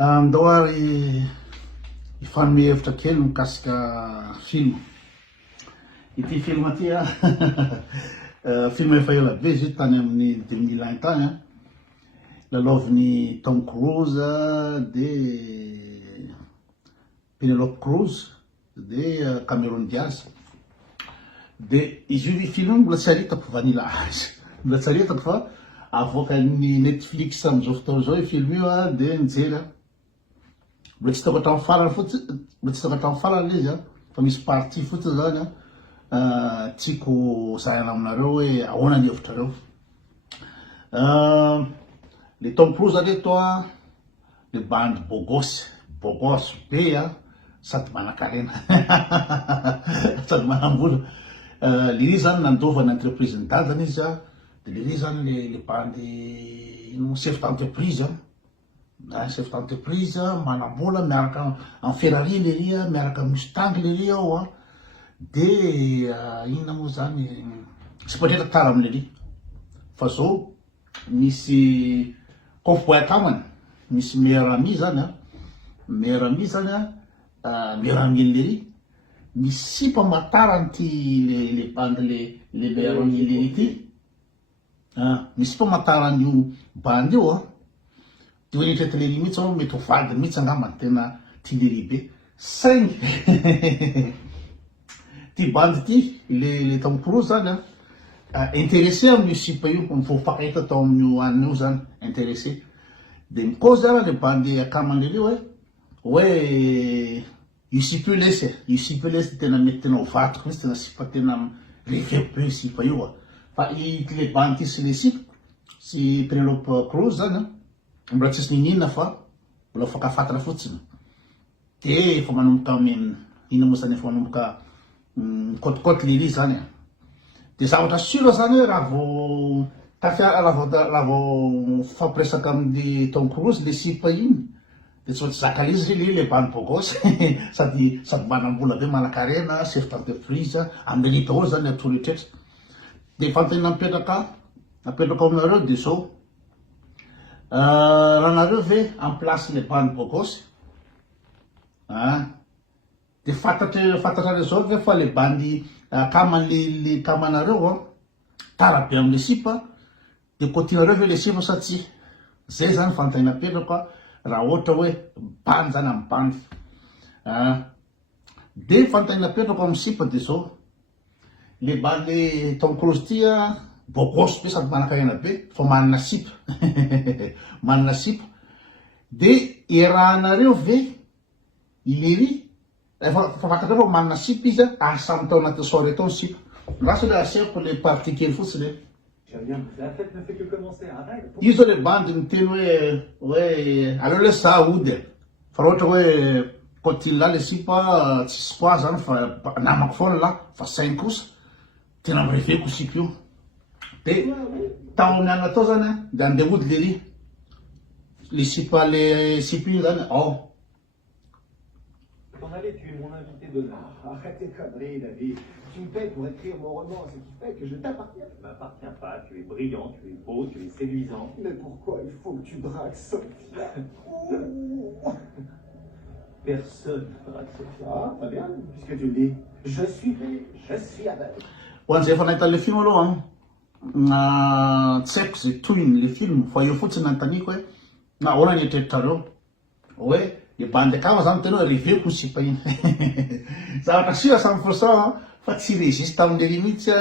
Andao ifanome hevitra kely mikasika film. Ity film aty film efa ela be izy io tany amin'ny 2001 tany lalaovin'ny Tom Cruise de Penelope Cruz de Cameron Diaz. De izy io film mbola tsy aritako vanila azy, mbola tsy aritako fa avoakan'ny Netflix am'izao fotoana zao film io de nijery. Mbola tsy tokatra amin'ny farany fotsiny, mbola tsy tokatra amin'ny farany izy fa misy partie fotsiny zany tiako zahana aminareo hoe ahoana ny hevitrareo. Le Tom Cruise aleto le bandy bogosy be sady manan-karena sady manam-bola. Le izy zany nandovana entreprise ny dadany izy de le izy zany le bandy chef d'entreprise chef d'entreprise manam-bola miaraka amin'ny Ferrari lery miaraka amin'ny Mustang lery ao de inona moa zany tsy potreta tara amin'lery fa zao misy cowboy akamany, misy meilleur ami zany meilleur ami zany meilleur ami lery misy pamatarany le bandy le meilleur ami lery ity misy pamatarany bandy io de hoe rehetra lery mihitsy mety ho vady mihitsy angamba tena tia lery be saingy ty bandy ty le Tom Cruise zany intéressé amin'ny sipa io mifofakahita tao amin'ny aniny io zany intéressé de mikozy le bandy akamany lery hoe io sipa io lesy tena mety tena ho vatiko mihitsy tena sipa tena reveko be sipa io fa le bandy ty sy le sipa sy Penelope Cruz zany mbola tsisy ninina fa mbola fakafatana fotsiny de efa manomboka ina moa zany efa manomboka côte lery zany de zavatra sura zany hoe raha vao fampiresaka amin'ny Tom Cruise le sipa iny de tsy zaka izy le bandy bogosy sady manam-bola be manan-karena chef d'entreprise amin'ny elite ao zany atao rehetrretra de fantany napetraka aminareo de zao raha nareo ve en place le bandy bogosy de fantatrareo zao ve fa le bandy kamany kamanareo tara be am'le sipa de kotinareo ve le sipa sa tsy zay zany fantany napetraka raha ohatra hoe bandy zany amin'ny bandy de fantany napetraka amin'ny sipa de zao le bandy Tom Cruise ty bogosy be sady manan-karena be fa manana sipa manana sipa de irahanareo ve ilery fa fantatrareo fa manana sipa izy samy tao anaty soirée tao ny sipa lasa le aseko le partie kely fotsiny io zao le bandy miteny hoe aleo le za ody fa raha ohatra hoe cotine la le sipa tsisy poa zany fa namako foana la fa 5 kosa tena mireveko sipa io de tao amin'ny anina tao zany de andeha ody lery le sipa io zany ao. T'en allais, tu es mon invité d'honneur. Arrête tes conneries, David. Tu me payes pour écrire mon roman, ce qui fait que je t'appartiens. Tu m'appartiens pas, tu es brillant, tu es beau, tu es séduisant. Mais pourquoi il faut que tu dragues Sophia? Personne ne drague Sophia. Ah, très bien, puisque tu le dis. Je suis aveugle. Hoan'izay efa nahita le film aloha tsy haiko zay tohiny le film fa io fotsiny nanontaniako hoe na ahoana ny eritreretrareo hoe le bandy akama zany tena hoe reveko ny sipa iny zavatra sira samy forsa fa tsy résiste amin'lery mihitsy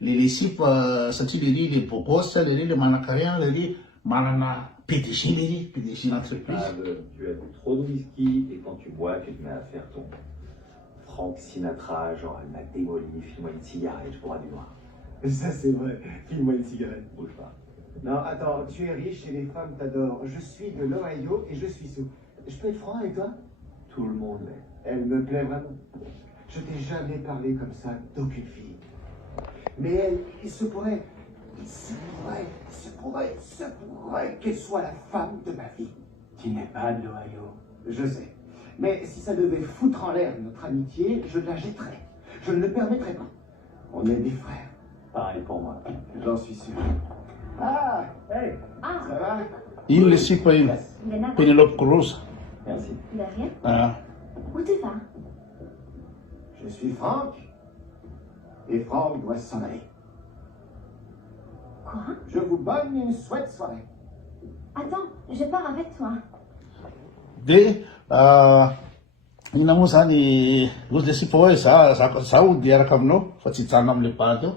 le sipa satria lery le bogosy lery le manan-karena lery manana PDG lery PDG d'entreprise. Tu as bu trop de whisky et quand tu bois tu te mets à faire ton Frank Sinatra, genre elle m'a démoli, file-moi une cigarette, je bois du noir. Ça c'est vrai, file-moi une cigarette, bouge pas. Non, attends, tu es riche et les femmes t'adorent. Je suis de l'Ohio et je suis sous. Je peux être franc avec toi? Tout le monde l'est. Elle me plaît vraiment. Je t'ai jamais parlé comme ça d'aucune fille. Mais elle, il se pourrait qu'elle soit la femme de ma vie. Tu n'es pas de l'Ohio. Je sais. Mais si ça devait foutre en l'air notre amitié, je la jetterais. Je ne le permettrais pas. On est des frères. Pareil pour moi. J'en suis sûr. Ah, hey, ça va? Ino le sipa ino? Leonardo, Penelope Cruz. Merci. de rien. Ah, Où tu vas? Je suis Franck. Et Franck doit s'en aller. Quoi? Je vous bonne une chouette soirée. Attends, je pars avec toi. de ina moa zany ozy le sipa hoe zaho de araka aminao fa tsy hijanona am'le bady eo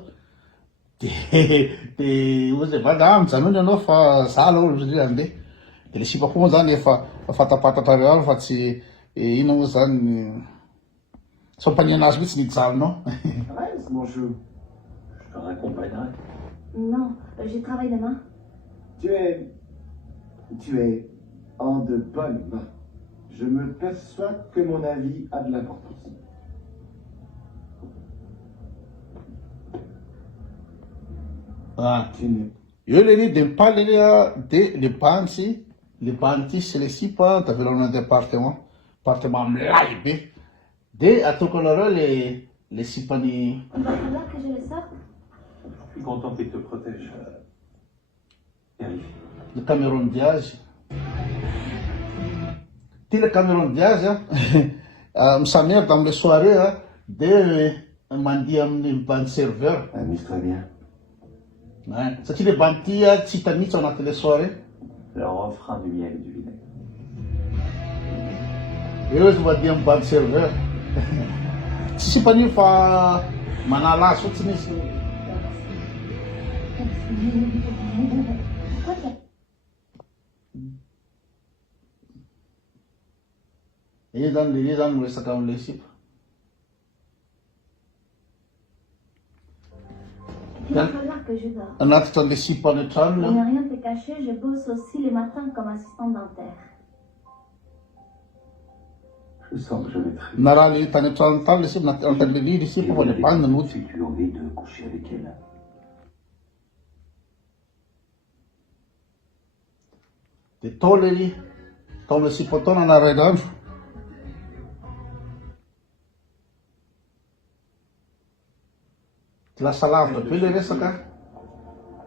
de ozy le bady mijanony ianao fa za aloha andeha de le sipa koa moa zany efa fatapatatrareo any fa tsy ina moa zany tsy mampania azy mihitsy nijanonao. Reste, mon chou. Je te raccompagnerai. Non, je travaille demain. Tu es en de bonnes mains. Je me persuade que mon avis a de l'importance. Ah. Tu n'es Io leli de mipaly de le banty sy le sipa tavelona département milay be de ataoko anareo le sipany Il va falloir que je le sorte. Je suis content qu'il te protège. Vérifie. le Cameron Diaz. Ty le Cameron Diaz misamerde amle soirée de mandeha amin'ny bandy serveur. Amuse-toi bien. Satria le bandy tsy hita mihitsy ao anatin'le soirée. Leur refrain du miel et du vinaigre. Eo izy mandeha amin'ny bandy serveur. Tsy sipan'io fa manala azy fotsiny izy. Pourquoi tu as... Io zany miresaka am'le sipa. Il va falloir que je dors. Anatitra le sipa any Pour ne an-tranony rien te cacher, je bosse aussi les matins comme assistante dentaire. Je sens que je vais très na raha le tany an-trano tany le sipa natany le ly le sipa fa le bandy nanoty. Si tu as envie de coucher avec elle. De tao le sipa tao nanarain'andro. Lasa lavitra be le resaka.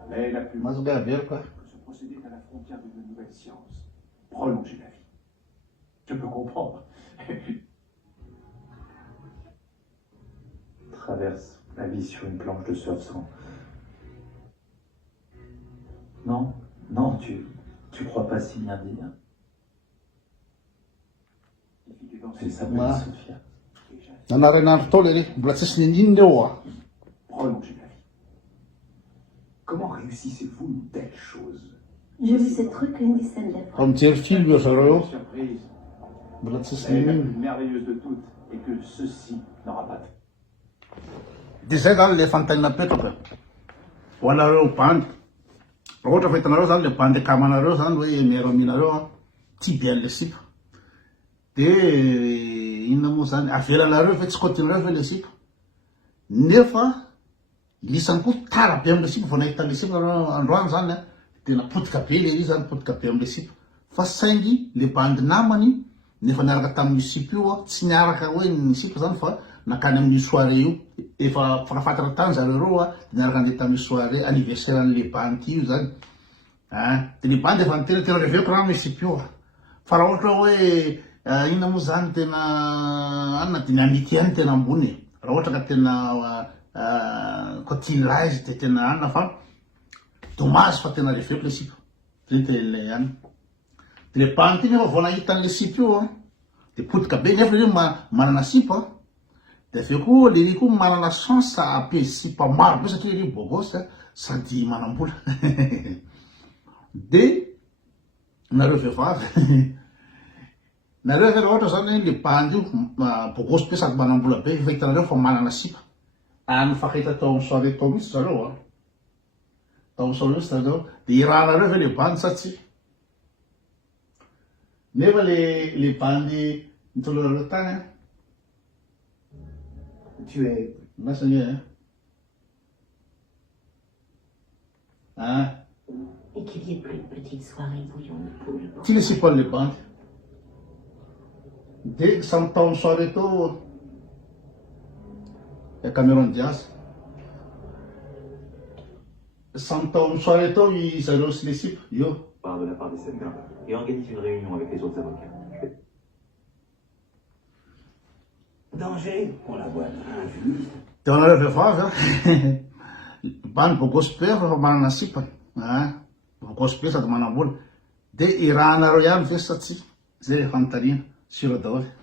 mais la plus Mahazo le averiko que ce procédé est à la frontière d'une nouvelle science. Prolonger la vie. Je peux comprendre. Traverse la vie sur une planche de surf sans. Non, non, tu crois pas si bien dire. Les filles dans Elle ces s'appelle Ouais. Sophia. Nanarain'andro tao le mbola tsisy nininona eo Prolonger la vie. Comment réussissez-vous une telle chose? J'ai vu ce truc une dizaine de fois. Fa mijery film io zareo eo Surprise. mbola tsisy Mais la nininona. plus merveilleuse de toutes est que ceci n'aura pas de De zay zany le fanontaniana petraka ho anareo bandy. Raha ohatra fa hitanareo zany le bandy akamanareo zany hoe miaro aminareo tsy be an'le sipa. De inona moa zany avelanareo fa tsy kotinareo fa le sipa. Nefa lisany koa tara be am'le sipa vao nahita le sipa androany zany tena potika be le izy zany potika be am'le sipa. Fa saingy le bandy namany nefa niaraka tamin'ny sipa io tsy niaraka hoe ny sipa zany fa nakany amin'ny soirée io efa fanafantatra tany zareo roa niaraka andeha tamin'ny soirée anniversaire an'le bandy io zany. De le bandy efa tena reveko raha amin'ny sipa io fa raha ohatra hoe inona moa zany tena anona de ny amity any tena ambony raha ohatra ka tena kotin'la izy de tena anona fa dommage fa tena reveko le sipa zay tena le any. De le bandy nefa vao nahita an'le sipa io de potika be nefa le manana sipa de aveo koa le ry koa manana chance ampy sipa maro be satria ry bogos sady manambola. De nareo vehivavy nareo efa raha ohatra zany le bandy io bogos be sady manambola be efa hitanareo fa manana sipa anifakahita tao amin'ny soirée tao mihitsy zareo tao amin'ny soirée mihitsy zareo de irahanareo ve le bandy sa tsy nefa le bandy nitolonareo tany Tu es masany Et qu'il y ait plus de petites soirées bouillon de poule. tia le sipan'le bandy de samy tao amin'ny soirée tao Cameron Diaz samy tao amin'ny soirée tao i zareo sy le sipa io part de la part des Sénats et organise une réunion avec les autres avocats. Danger pour la voie injuste. Então, eu falava, ban bogos per man nasipan, bogos per sa man bol de Iran royal vestati, zele fantarin, siro dawe.